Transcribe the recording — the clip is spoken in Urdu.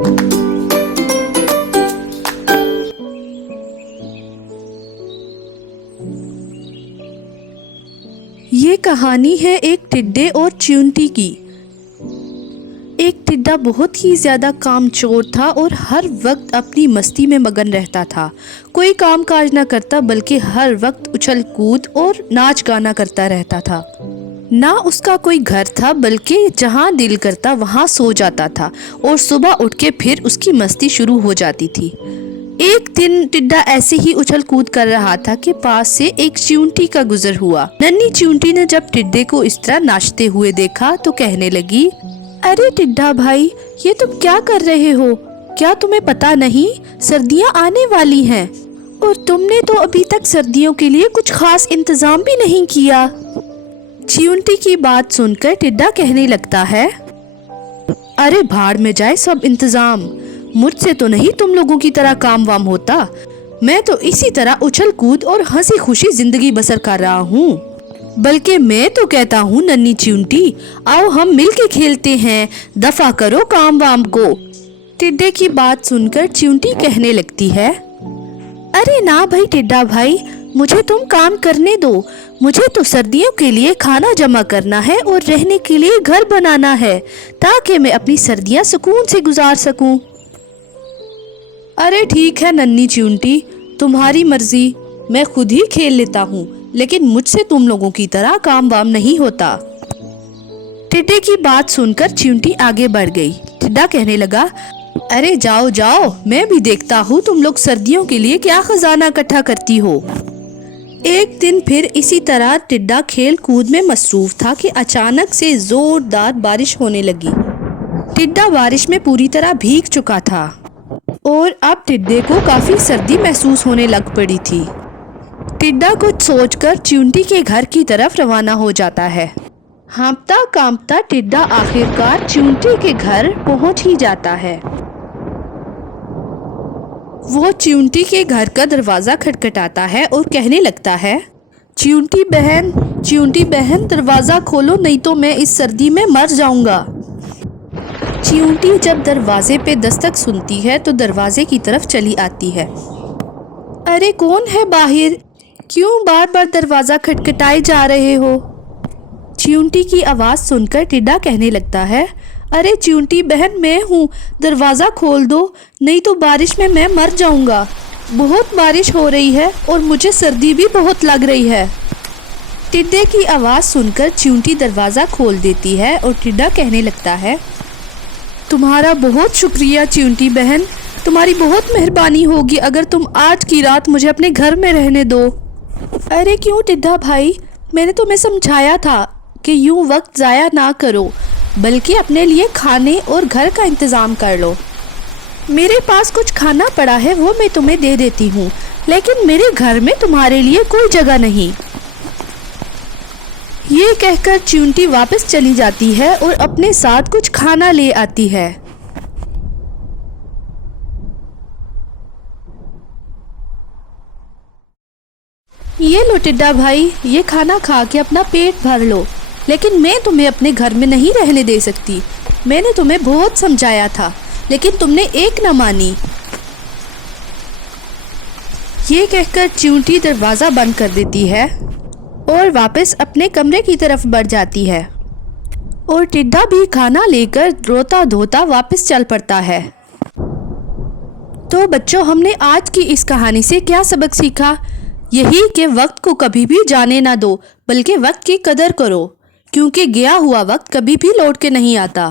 یہ کہانی ہے ایک ٹڈے اور چیونٹی کی۔ ایک ٹڈا بہت ہی زیادہ کام چور تھا اور ہر وقت اپنی مستی میں مگن رہتا تھا۔ کوئی کام کاج نہ کرتا بلکہ ہر وقت اچھل کود اور ناچ گانا کرتا رہتا تھا۔ نہ اس کا کوئی گھر تھا بلکہ جہاں دل کرتا وہاں سو جاتا تھا اور صبح اٹھ کے پھر اس کی مستی شروع ہو جاتی تھی۔ ایک دن ٹڈا ایسے ہی اچھل کود کر رہا تھا کہ پاس سے ایک چیونٹی کا گزر ہوا۔ ننھی چیونٹی نے جب ٹڈے کو اس طرح ناچتے ہوئے دیکھا تو کہنے لگی، ارے ٹڈا بھائی، یہ تم کیا کر رہے ہو؟ کیا تمہیں پتا نہیں سردیاں آنے والی ہیں اور تم نے تو ابھی تک سردیوں کے لیے کچھ خاص انتظام بھی نہیں کیا۔ چیونٹی کی بات سن کر ٹڈا کہنے لگتا ہے، ارے بھاڑ میں جائے سب انتظام، مجھ سے تو نہیں تم لوگوں کی طرح کام وام ہوتا۔ میں تو اسی طرح اچھل کود اور ہنسی خوشی زندگی بسر کر رہا ہوں۔ بلکہ میں تو کہتا ہوں ننھی چیونٹی، آؤ ہم مل کے کھیلتے ہیں، دفع کرو کام وام کو۔ ٹڈے کی بات سن کر چیونٹی کہنے لگتی ہے، ارے نا بھائی ٹڈا بھائی، مجھے تم کام کرنے دو، مجھے تو سردیوں کے لیے کھانا جمع کرنا ہے اور رہنے کے لیے گھر بنانا ہے تاکہ میں اپنی سردیاں سکون سے گزار سکوں۔ ارے ٹھیک ہے ننھی چیونٹی، تمہاری مرضی، میں خود ہی کھیل لیتا ہوں، لیکن مجھ سے تم لوگوں کی طرح کام وام نہیں ہوتا۔ ٹڈے کی بات سن کر چیونٹی آگے بڑھ گئی۔ ٹڈا کہنے لگا، ارے جاؤ جاؤ، میں بھی دیکھتا ہوں تم لوگ سردیوں کے لیے کیا خزانہ اکٹھا کرتی ہو۔ ایک دن پھر اسی طرح ٹڈا کھیل کود میں مصروف تھا کہ اچانک سے زوردار بارش ہونے لگی۔ ٹڈا بارش میں پوری طرح بھیگ چکا تھا اور اب ٹڈے کو کافی سردی محسوس ہونے لگ پڑی تھی۔ ٹڈا کچھ سوچ کر چیونٹی کے گھر کی طرف روانہ ہو جاتا ہے۔ ہانپتا کانپتا ٹڈا آخرکار چیونٹی کے گھر پہنچ ہی جاتا ہے۔ وہ چیونٹی کے گھر کا دروازہ کھٹکھٹاتا ہے اور کہنے لگتا ہے، چیونٹی بہن دروازہ کھولو نہیں تو میں اس سردی میں مر جاؤں گا۔ چیونٹی جب دروازے پہ دستک سنتی ہے تو دروازے کی طرف چلی آتی ہے۔ ارے کون ہے باہر؟ کیوں بار بار دروازہ کھٹکھٹائے جا رہے ہو؟ چیونٹی کی آواز سن کر ٹڈا کہنے لگتا ہے، ارے چیونٹی بہن میں ہوں، دروازہ کھول دو نہیں تو بارش میں مر جاؤں گا۔ بہت بارش ہو رہی ہے اور مجھے سردی بھی بہت لگ رہی ہے۔ ٹڈے کی آواز سن کر چیونٹی دروازہ کھول دیتی ہے اور ٹڈا کہنے لگتا ہے، تمہارا بہت شکریہ چیونٹی بہن، تمہاری بہت مہربانی ہوگی اگر تم آج کی رات مجھے اپنے گھر میں رہنے دو۔ ارے کیوں ٹڈا بھائی، میں نے تمہیں سمجھایا تھا کہ یوں وقت ضائع نہ کرو بلکہ اپنے لیے کھانے اور گھر کا انتظام کر لو۔ میرے پاس کچھ کھانا پڑا ہے وہ میں تمہیں دے دیتی ہوں، لیکن میرے گھر میں تمہارے لیے کوئی جگہ نہیں۔ یہ کہہ کر چیونٹی واپس چلی جاتی ہے اور اپنے ساتھ کچھ کھانا لے آتی ہے۔ یہ لو ٹڈا بھائی، یہ کھانا کھا کے اپنا پیٹ بھر لو، لیکن میں تمہیں اپنے گھر میں نہیں رہنے دے سکتی۔ میں نے تمہیں بہت سمجھایا تھا لیکن تم نے ایک نہ مانی۔ یہ کہہ کر چیونٹی دروازہ بند کر دیتی ہے اور واپس اپنے کمرے کی طرف بڑھ جاتی ہے اور ٹڈا بھی کھانا لے کر روتا دھوتا واپس چل پڑتا ہے۔ تو بچوں، ہم نے آج کی اس کہانی سے کیا سبق سیکھا؟ یہی کہ وقت کو کبھی بھی جانے نہ دو بلکہ وقت کی قدر کرو، کیونکہ گیا ہوا وقت کبھی بھی لوٹ کے نہیں آتا۔